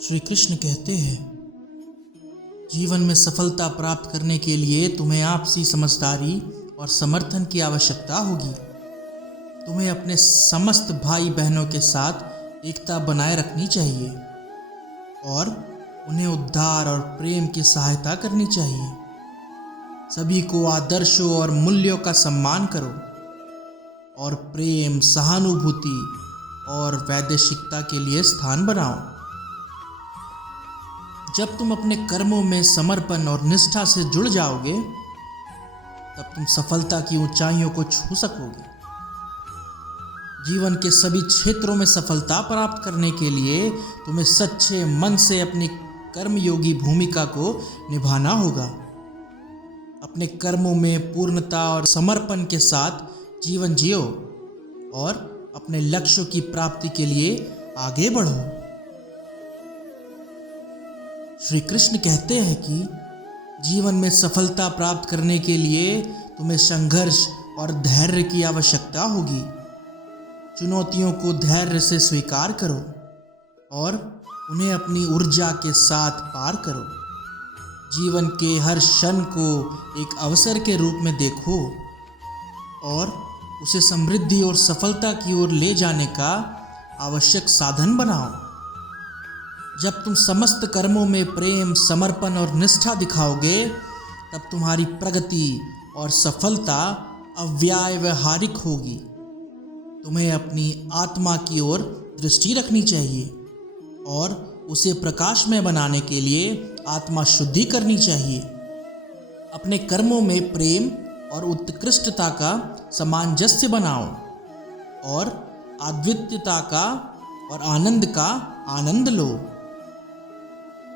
श्री कृष्ण कहते हैं, जीवन में सफलता प्राप्त करने के लिए तुम्हें आपसी समझदारी और समर्थन की आवश्यकता होगी। तुम्हें अपने समस्त भाई बहनों के साथ एकता बनाए रखनी चाहिए और उन्हें उद्धार और प्रेम की सहायता करनी चाहिए। सभी को आदर्शों और मूल्यों का सम्मान करो और प्रेम, सहानुभूति और वैदेशिकता के लिए स्थान बनाओ। जब तुम अपने कर्मों में समर्पण और निष्ठा से जुड़ जाओगे, तब तुम सफलता की ऊंचाइयों को छू सकोगे। जीवन के सभी क्षेत्रों में सफलता प्राप्त करने के लिए तुम्हें सच्चे मन से अपनी कर्मयोगी भूमिका को निभाना होगा। अपने कर्मों में पूर्णता और समर्पण के साथ जीवन जियो और अपने लक्ष्यों की प्राप्ति के लिए आगे बढ़ो। श्री कृष्ण कहते हैं कि जीवन में सफलता प्राप्त करने के लिए तुम्हें संघर्ष और धैर्य की आवश्यकता होगी। चुनौतियों को धैर्य से स्वीकार करो और उन्हें अपनी ऊर्जा के साथ पार करो। जीवन के हर क्षण को एक अवसर के रूप में देखो और उसे समृद्धि और सफलता की ओर ले जाने का आवश्यक साधन बनाओ। जब तुम समस्त कर्मों में प्रेम, समर्पण और निष्ठा दिखाओगे, तब तुम्हारी प्रगति और सफलता अव्यावहारिक होगी। तुम्हें अपनी आत्मा की ओर दृष्टि रखनी चाहिए और उसे प्रकाशमय बनाने के लिए आत्मा शुद्धि करनी चाहिए। अपने कर्मों में प्रेम और उत्कृष्टता का सामंजस्य बनाओ और अद्वितीयता का और आनंद का आनंद लो।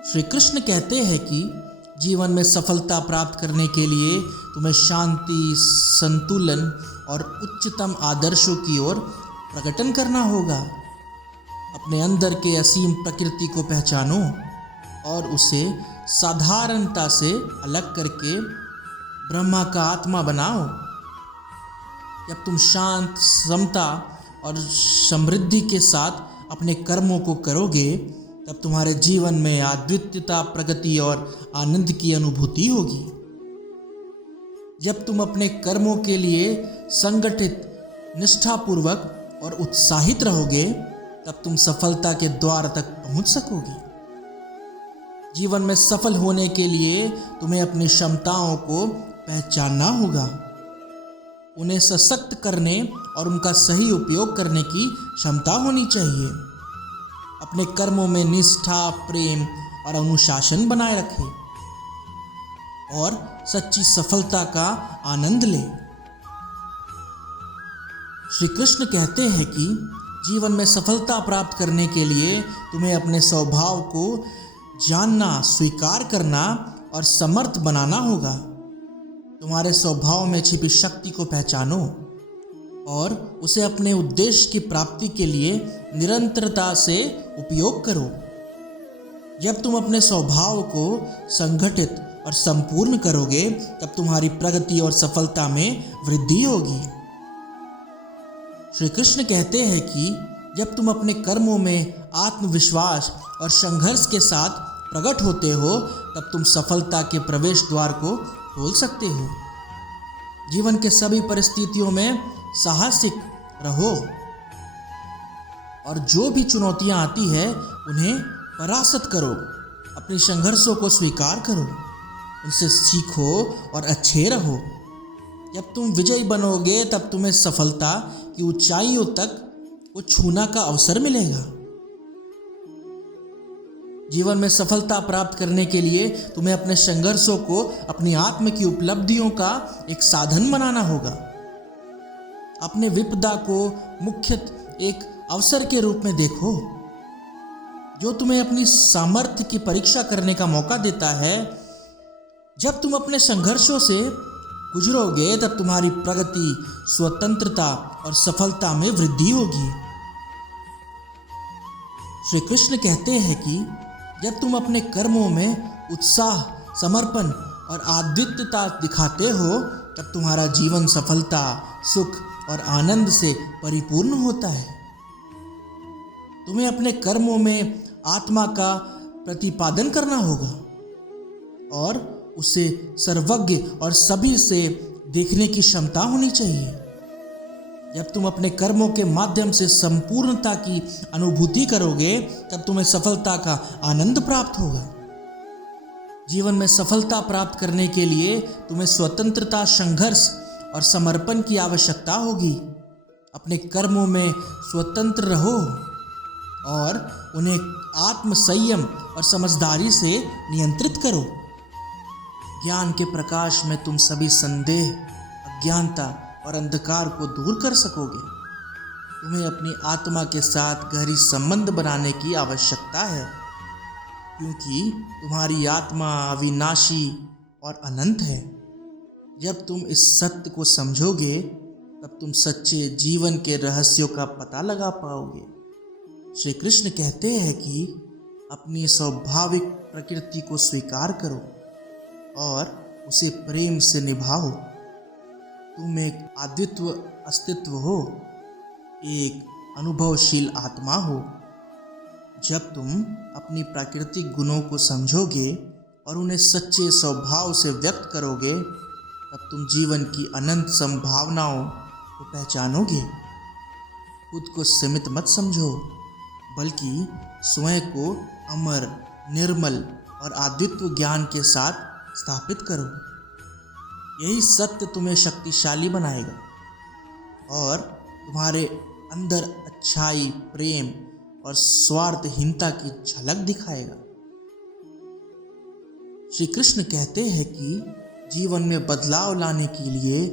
श्री कृष्ण कहते हैं कि जीवन में सफलता प्राप्त करने के लिए तुम्हें शांति, संतुलन और उच्चतम आदर्शों की ओर प्रकटन करना होगा। अपने अंदर के असीम प्रकृति को पहचानो और उसे साधारणता से अलग करके ब्रह्मा का आत्मा बनाओ। जब तुम शांत, समता और समृद्धि के साथ अपने कर्मों को करोगे, तब तुम्हारे जीवन में अद्वितीयता, प्रगति और आनंद की अनुभूति होगी। जब तुम अपने कर्मों के लिए संगठित, निष्ठापूर्वक और उत्साहित रहोगे, तब तुम सफलता के द्वार तक पहुंच सकोगे। जीवन में सफल होने के लिए तुम्हें अपनी क्षमताओं को पहचानना होगा, उन्हें सशक्त करने और उनका सही उपयोग करने की क्षमता होनी चाहिए। अपने कर्मों में निष्ठा, प्रेम और अनुशासन बनाए रखें और सच्ची सफलता का आनंद लें। श्री कृष्ण कहते हैं कि जीवन में सफलता प्राप्त करने के लिए तुम्हें अपने स्वभाव को जानना, स्वीकार करना और समर्थ बनाना होगा। तुम्हारे स्वभाव में छिपी शक्ति को पहचानो और उसे अपने उद्देश्य की प्राप्ति के लिए निरंतरता से उपयोग करो। जब तुम अपने स्वभाव को संगठित और संपूर्ण करोगे, तब तुम्हारी प्रगति और सफलता में वृद्धि होगी। श्री कृष्ण कहते हैं कि जब तुम अपने कर्मों में आत्मविश्वास और संघर्ष के साथ प्रकट होते हो, तब तुम सफलता के प्रवेश द्वार को खोल सकते हो। जीवन के सभी परिस्थितियों में साहसिक रहो और जो भी चुनौतियां आती है, उन्हें परास्त करो। अपने संघर्षों को स्वीकार करो, उनसे सीखो और अच्छे रहो। जब तुम विजयी बनोगे, तब तुम्हें सफलता की ऊंचाइयों तक को छूना का अवसर मिलेगा। जीवन में सफलता प्राप्त करने के लिए तुम्हें अपने संघर्षों को अपनी आत्म की उपलब्धियों का एक साधन बनाना होगा। अपने विपदा को मुख्यतः एक अवसर के रूप में देखो, जो तुम्हें अपनी सामर्थ्य की परीक्षा करने का मौका देता है। जब तुम अपने संघर्षों से गुजरोगे, तब तुम्हारी प्रगति, स्वतंत्रता और सफलता में वृद्धि होगी। श्री कृष्ण कहते हैं कि जब तुम अपने कर्मों में उत्साह, समर्पण और अद्वितीयता दिखाते हो, तब तुम्हारा जीवन सफलता, सुख और आनंद से परिपूर्ण होता है। तुम्हें अपने कर्मों में आत्मा का प्रतिपादन करना होगा और उसे सर्वज्ञ और सभी से देखने की क्षमता होनी चाहिए। जब तुम अपने कर्मों के माध्यम से संपूर्णता की अनुभूति करोगे तब तुम्हें सफलता का आनंद प्राप्त होगा। जीवन में सफलता प्राप्त करने के लिए तुम्हें स्वतंत्रता, संघर्ष और समर्पण की आवश्यकता होगी। अपने कर्मों में स्वतंत्र रहो और उन्हें आत्म संयम और समझदारी से नियंत्रित करो। ज्ञान के प्रकाश में तुम सभी संदेह, अज्ञानता और अंधकार को दूर कर सकोगे। तुम्हें अपनी आत्मा के साथ गहरी संबंध बनाने की आवश्यकता है, क्योंकि तुम्हारी आत्मा अविनाशी और अनंत है। जब तुम इस सत्य को समझोगे तब तुम सच्चे जीवन के रहस्यों का पता लगा पाओगे। श्री कृष्ण कहते हैं कि अपनी स्वाभाविक प्रकृति को स्वीकार करो और उसे प्रेम से निभाओ। तुम एक अद्वितीय अस्तित्व हो, एक अनुभवशील आत्मा हो। जब तुम अपनी प्राकृतिक गुणों को समझोगे और उन्हें सच्चे स्वभाव से व्यक्त करोगे तब तुम जीवन की अनंत संभावनाओं को पहचानोगे। खुद को सीमित मत समझो, बल्कि स्वयं को अमर, निर्मल और अद्वितीय ज्ञान के साथ स्थापित करो। यही सत्य तुम्हें शक्तिशाली बनाएगा और तुम्हारे अंदर अच्छाई, प्रेम और स्वार्थहीनता की झलक दिखाएगा। श्री कृष्ण कहते हैं कि जीवन में बदलाव लाने के लिए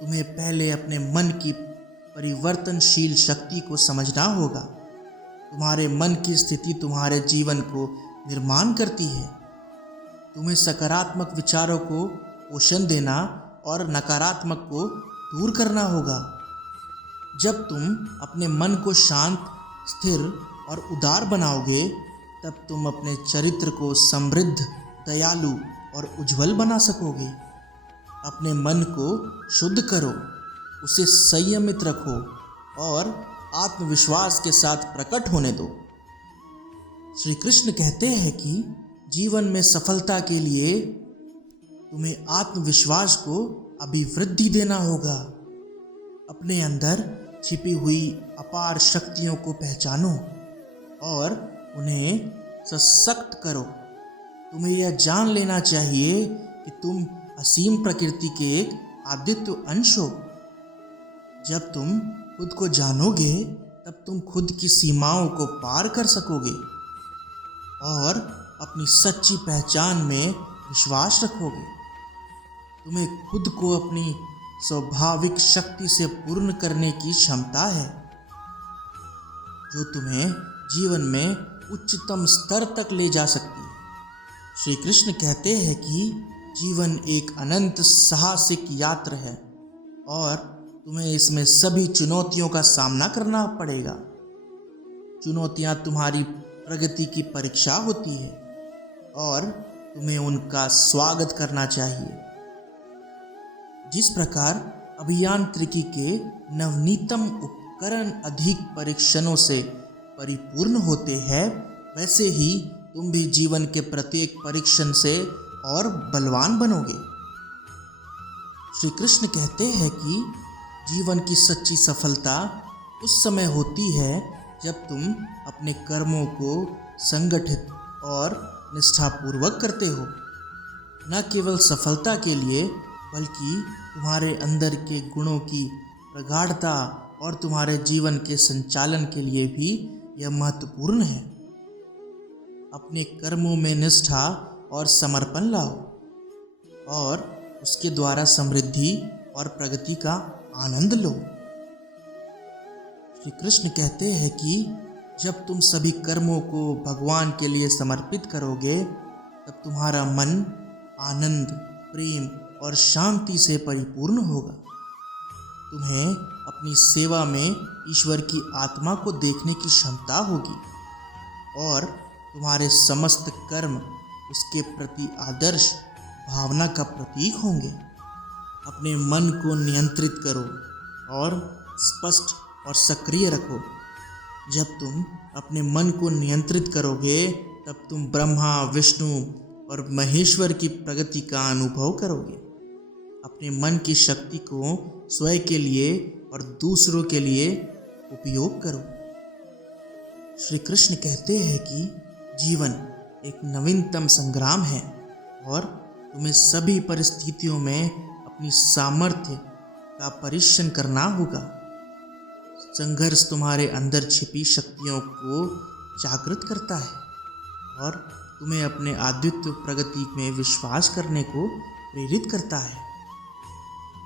तुम्हें पहले अपने मन की परिवर्तनशील शक्ति को समझना होगा। तुम्हारे मन की स्थिति तुम्हारे जीवन को निर्माण करती है। तुम्हें सकारात्मक विचारों को पोषण देना और नकारात्मक को दूर करना होगा। जब तुम अपने मन को शांत, स्थिर और उदार बनाओगे तब तुम अपने चरित्र को समृद्ध, दयालु और उज्जवल बना सकोगे। अपने मन को शुद्ध करो, उसे संयमित रखो और आत्मविश्वास के साथ प्रकट होने दो। श्री कृष्ण कहते हैं कि जीवन में सफलता के लिए तुम्हें आत्मविश्वास को अभिवृद्धि देना होगा। अपने अंदर छिपी हुई अपार शक्तियों को पहचानो और उन्हें सशक्त करो। तुम्हें यह जान लेना चाहिए कि तुम असीम प्रकृति के एक अद्वितीय अंश हो। जब तुम खुद को जानोगे तब तुम खुद की सीमाओं को पार कर सकोगे और अपनी सच्ची पहचान में विश्वास रखोगे। तुम्हें खुद को अपनी स्वाभाविक शक्ति से पूर्ण करने की क्षमता है, जो तुम्हें जीवन में उच्चतम स्तर तक ले जा सकती है। श्री कृष्ण कहते हैं कि जीवन एक अनंत साहसिक यात्रा है और तुम्हें इसमें सभी चुनौतियों का सामना करना पड़ेगा। चुनौतियां तुम्हारी प्रगति की परीक्षा होती है और तुम्हें उनका स्वागत करना चाहिए। जिस प्रकार अभियांत्रिकी के नवनीतम उपकरण अधिक परीक्षणों से परिपूर्ण होते हैं, वैसे ही तुम भी जीवन के प्रत्येक परीक्षण से और बलवान बनोगे। श्री कृष्ण कहते हैं कि जीवन की सच्ची सफलता उस समय होती है जब तुम अपने कर्मों को संगठित और निष्ठापूर्वक करते हो। न केवल सफलता के लिए बल्कि तुम्हारे अंदर के गुणों की प्रगाढ़ता और तुम्हारे जीवन के संचालन के लिए भी यह महत्वपूर्ण है। अपने कर्मों में निष्ठा और समर्पण लाओ और उसके द्वारा समृद्धि और प्रगति का आनंद लो। श्री कृष्ण कहते हैं कि जब तुम सभी कर्मों को भगवान के लिए समर्पित करोगे तब तुम्हारा मन आनंद, प्रेम और शांति से परिपूर्ण होगा। तुम्हें अपनी सेवा में ईश्वर की आत्मा को देखने की क्षमता होगी और तुम्हारे समस्त कर्म उसके प्रति आदर्श भावना का प्रतीक होंगे। अपने मन को नियंत्रित करो और स्पष्ट और सक्रिय रखो। जब तुम अपने मन को नियंत्रित करोगे तब तुम ब्रह्मा, विष्णु और महेश्वर की प्रगति का अनुभव करोगे। अपने मन की शक्ति को स्वयं के लिए और दूसरों के लिए उपयोग करो। श्री कृष्ण कहते हैं कि जीवन एक नवीनतम संग्राम है और तुम्हें सभी परिस्थितियों में अपनी सामर्थ्य का परीक्षण करना होगा। संघर्ष तुम्हारे अंदर छिपी शक्तियों को जागृत करता है और तुम्हें अपने अद्वितीय प्रगति में विश्वास करने को प्रेरित करता है।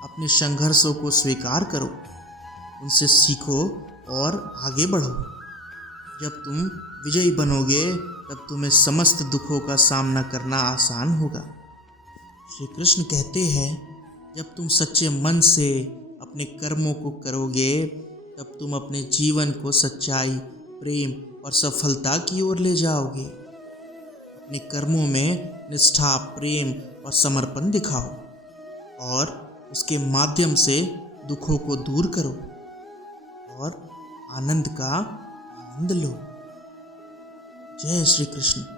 अपने संघर्षों को स्वीकार करो, उनसे सीखो और आगे बढ़ो। जब तुम विजयी बनोगे तब तुम्हें समस्त दुखों का सामना करना आसान होगा। श्री कृष्ण कहते हैं, जब तुम सच्चे मन से अपने कर्मों को करोगे तब तुम अपने जीवन को सच्चाई, प्रेम और सफलता की ओर ले जाओगे। अपने कर्मों में निष्ठा, प्रेम और समर्पण दिखाओ और उसके माध्यम से दुखों को दूर करो और आनंद का आनंद लो। जय श्री कृष्ण।